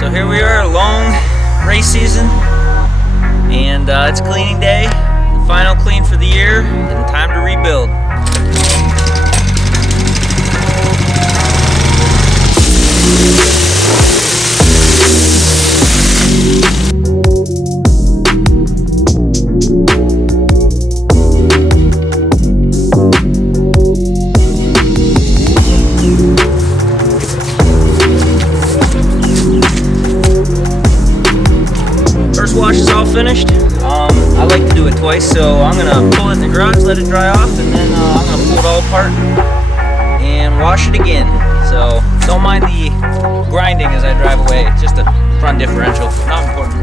So here we are, long race season, and it's cleaning day, the final clean for the year, and time to rebuild. First wash is all finished. I like to do it twice, so I'm gonna pull it in the garage, let it dry off, and then I'm gonna pull it all apart and wash it again. So don't mind the grinding as I drive away. It's just a front differential, not important.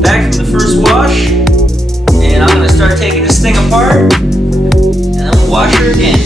Back from the first wash, and I'm gonna start taking this thing apart, and then we'll wash her again.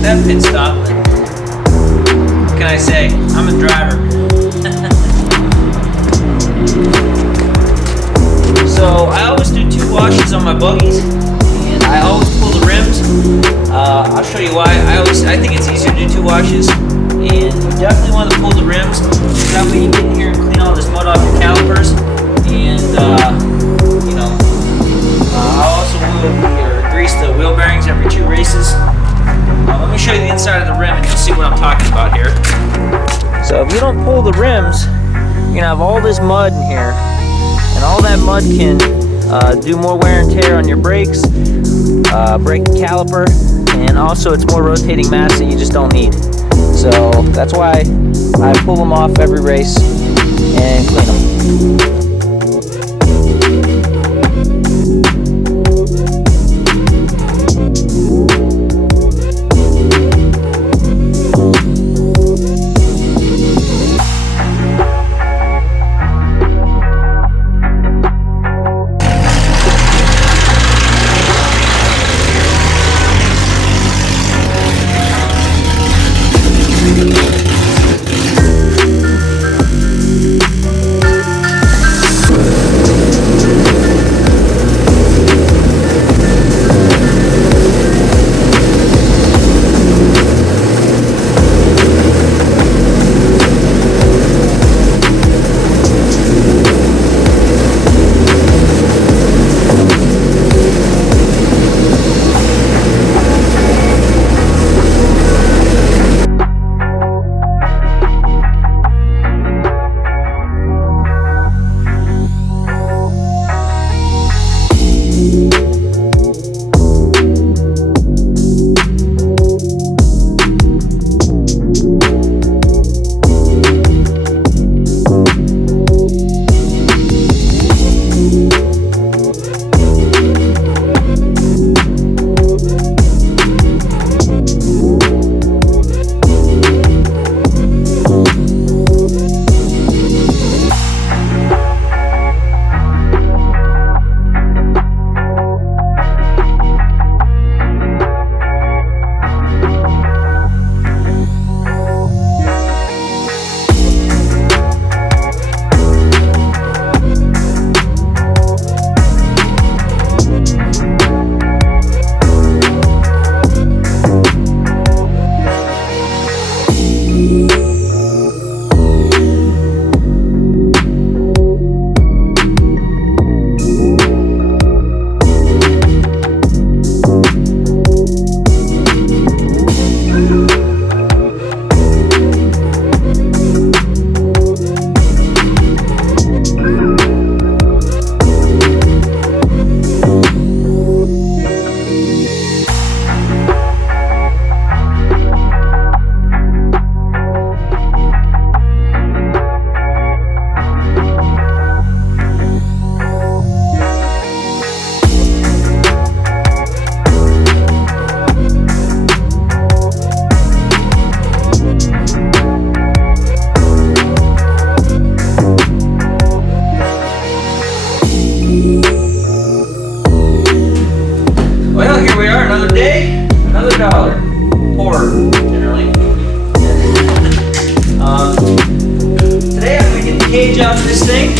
That pit stop, but what can I say? I'm a driver. So I always do 2 washes on my buggies, and I always pull the rims. I'll show you why. I think it's easier to do 2 washes, and you definitely want to pull the rims. That way you get in here and clean all this mud off your calipers, and I'll also grease the wheel bearings every 2 races. Let me show you the inside of the rim and you'll see what I'm talking about here. So if you don't pull the rims, you're going to have all this mud in here, and all that mud can do more wear and tear on your brakes, break the caliper, and also it's more rotating mass that you just don't need. So that's why I pull them off every race and clean them.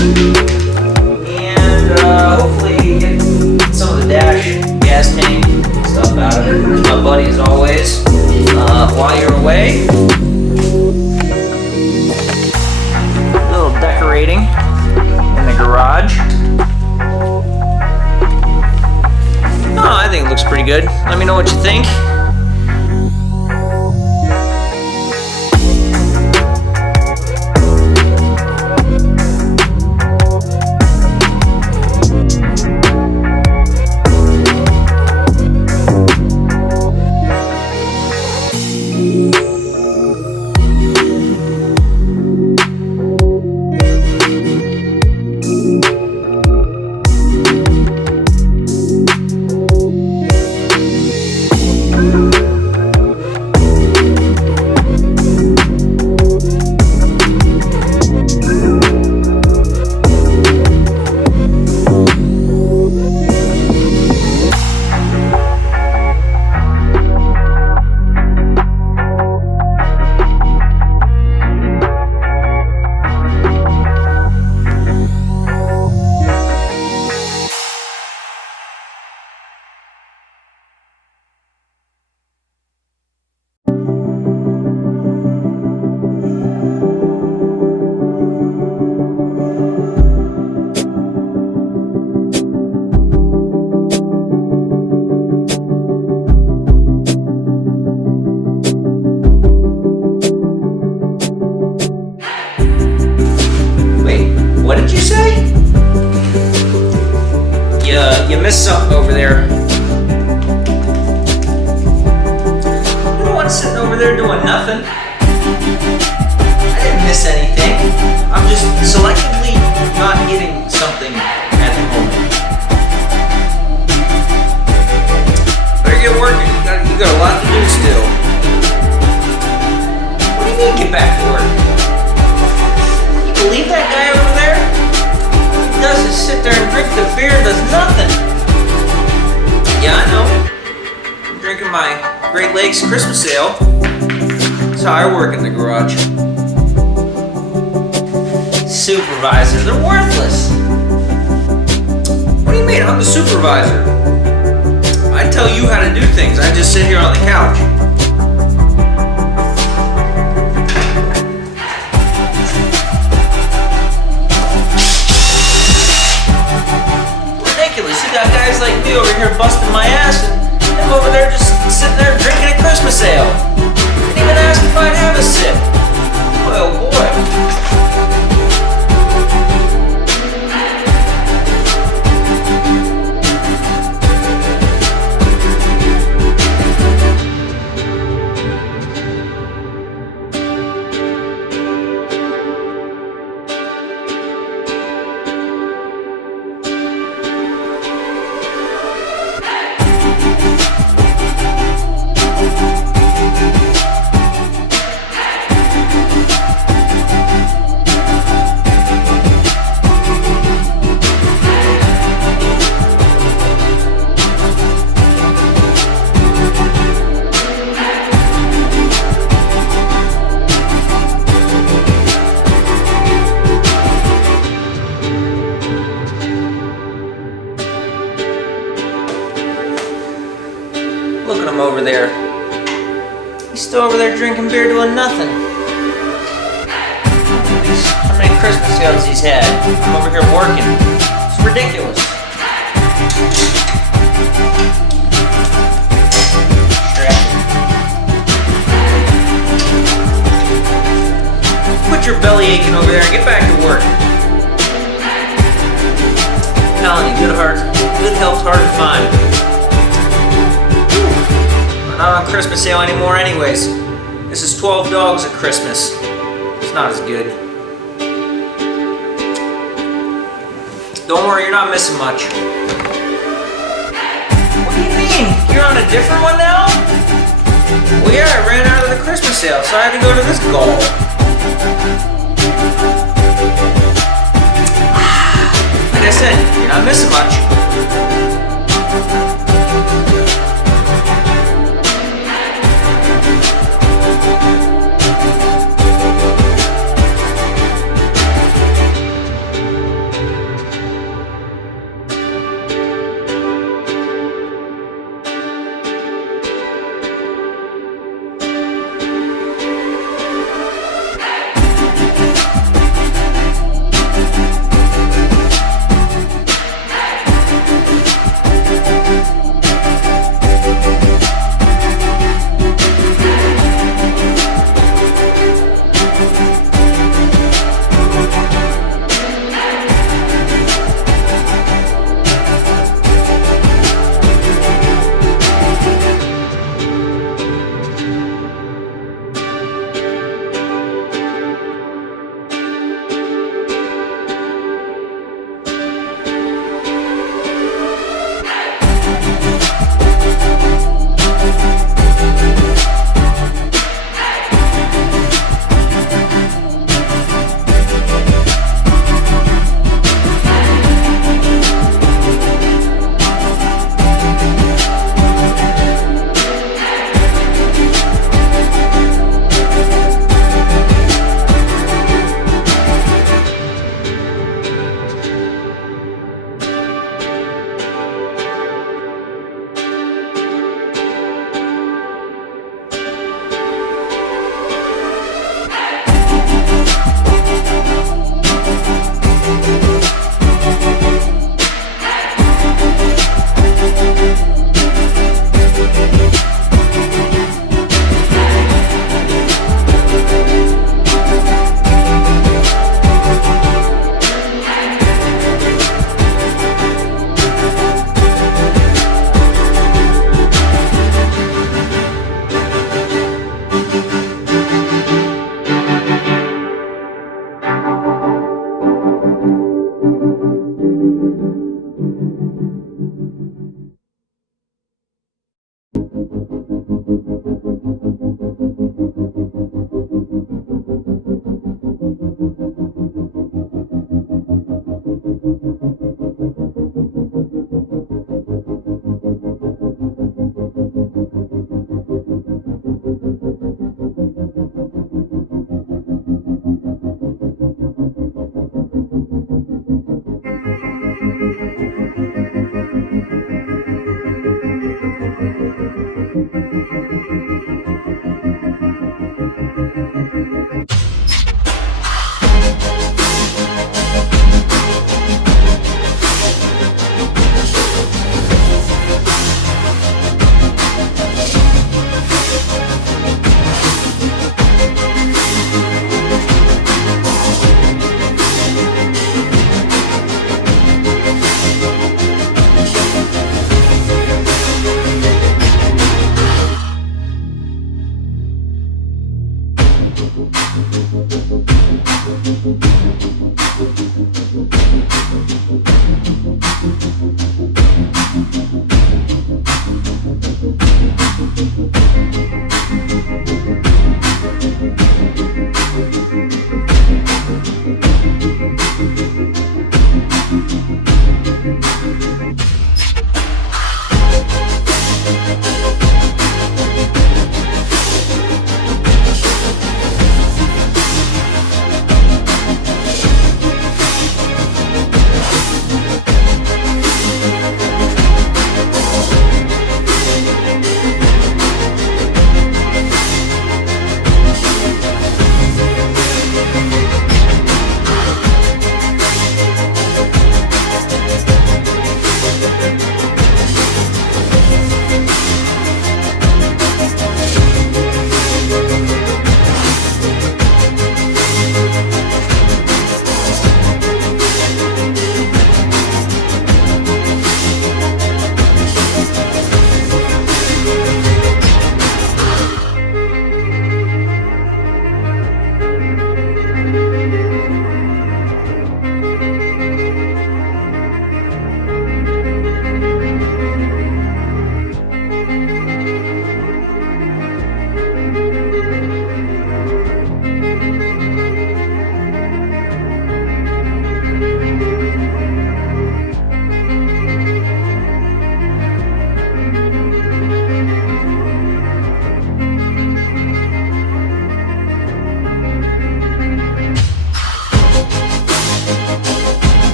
And hopefully get some of the dash gas tank stuff out of it. There's my buddy as always. While you're away, a little decorating in the garage. Oh, I think it looks pretty good. Let me know what you think. You missed something over there. You're the one sitting over there doing nothing. I didn't miss anything. I'm just selectively not getting something at the moment. Better get working. You got a lot to do still. What do you mean get back to work? You believe that guy over there? Does is sit there and drink the beer and does nothing. Yeah, I know. I'm drinking my Great Lakes Christmas Ale. That's how I work in the garage. Supervisor, they're worthless. What do you mean? I'm the supervisor. I tell you how to do things. I just sit here on the couch. Guys like me over here busting my ass and I'm over there just sitting there drinking a Christmas ale. Didn't even ask if I'd have a sip. Boy, oh boy. Look at him over there. He's still over there drinking beer doing nothing. How many Christmas ales he's had? I'm over here working. It's ridiculous. Quit your belly aching over there and get back to work. I'm telling you, good health's hard to find. Not on Christmas sale anymore anyways. This is 12 dogs at Christmas. It's not as good. Don't worry, you're not missing much. What do you mean? You're on a different one now? Well, yeah, I ran out of the Christmas sale, so I had to go to this gall. Like I said, you're not missing much.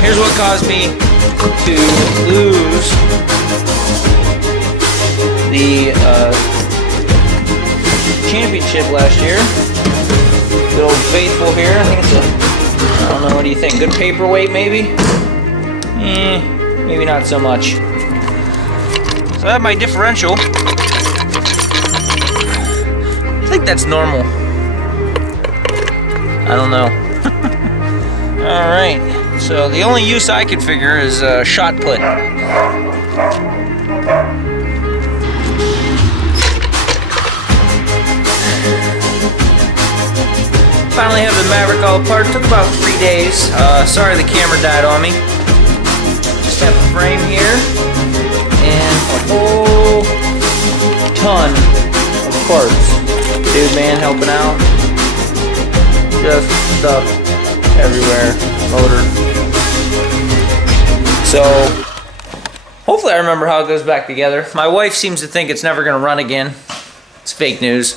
Here's what caused me to lose the championship last year. Good old Faithful here. I think it's a, I don't know, what do you think? Good paperweight maybe? Maybe not so much. So I have my differential. I think that's normal. I don't know. Alright, so the only use I could figure is shot put. Finally have the Maverick all apart. Took about 3 days. Sorry the camera died on me. Just have the frame here and a whole ton of parts. Dude, man, helping out. Just stuff everywhere. Motor. So hopefully I remember how it goes back together. My wife seems to think it's never going to run again. It's fake news.